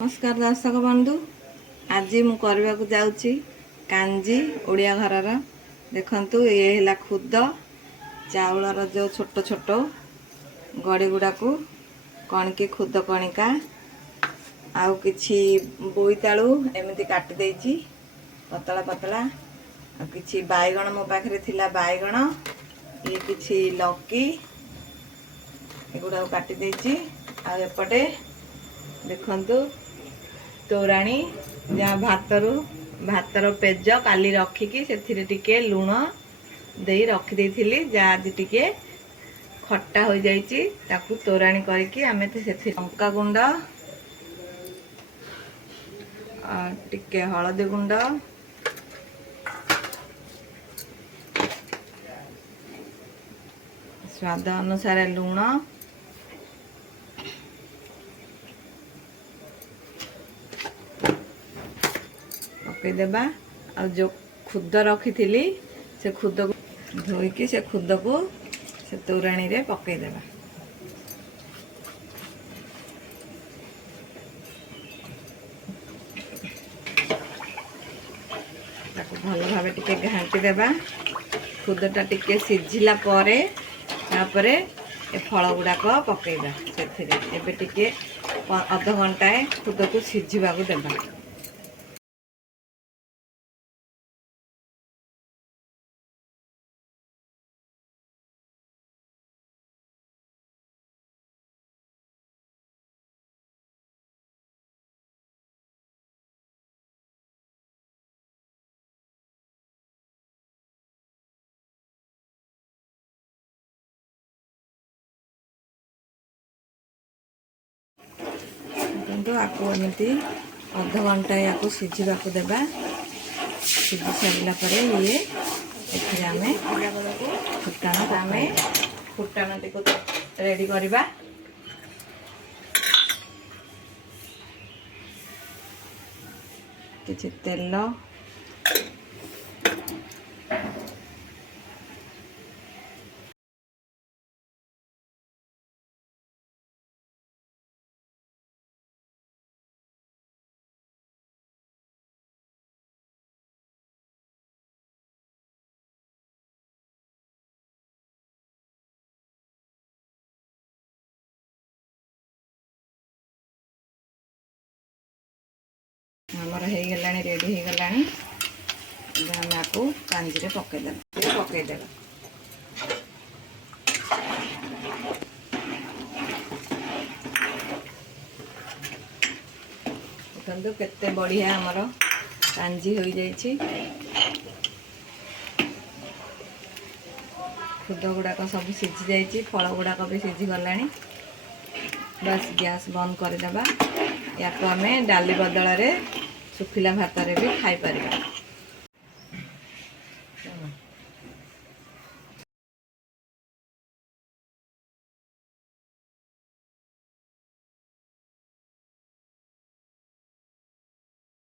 नमस्कार दर्शक बंधु, आज मु करबाकू जाउची कांजी ओडिया घरर। देखंतु ये हला खुद चाउलर जो छोट छोट गड़ी गुड़ा को कणकी खुद कणिका आउ किछि बोईतालू एमती काटी देइची पतला पतला। आ किछि बाइगण मो पाखरे थिला बाइगण, ये किछि लौकी एगुड़ा काटी देइची। आ एपटे देखंतु तोराणी जहाँ भातर पेज काली रखिकी से टिके लुण दे रखी देइथिली, जहाँ आज टिके खट्टा हो जाइची ताकू तोराणी करके आमे से लंका गुंड टिके हलदी गुंड स्वाद अनुसार लुण पकईदेबा। आ जो खुद रखी थी से खुद को धोईकी से खुद को से तोराणी रे पकईदेबा। भल भाव टिके घांटी देबा। खुदटा टिके सिझिला परे तापरे ए फल गुड़ाक पकईबा। सेथिरे एबे टिके अध घंटाए खुद को सिझिबाकू देबा। आपको एमती अध घंटा या सिझाक देबा। सिझी सारा पर ये आमे फुटाण टी रेडी करवा। किछि तेल आमर हो गला रेडी हो गला। आम आपको कांजी रे पकईदेवा। देखो केते बढ़िया आमर कांजी हो जाइए। खुद गुड़ाक सब सिझी जाइए, फल गुड़ाक भी सिझी गला। बस गैस बंद करदेबा। या आम डाली बदल रे सुखिला भात भी खाई पारिबा।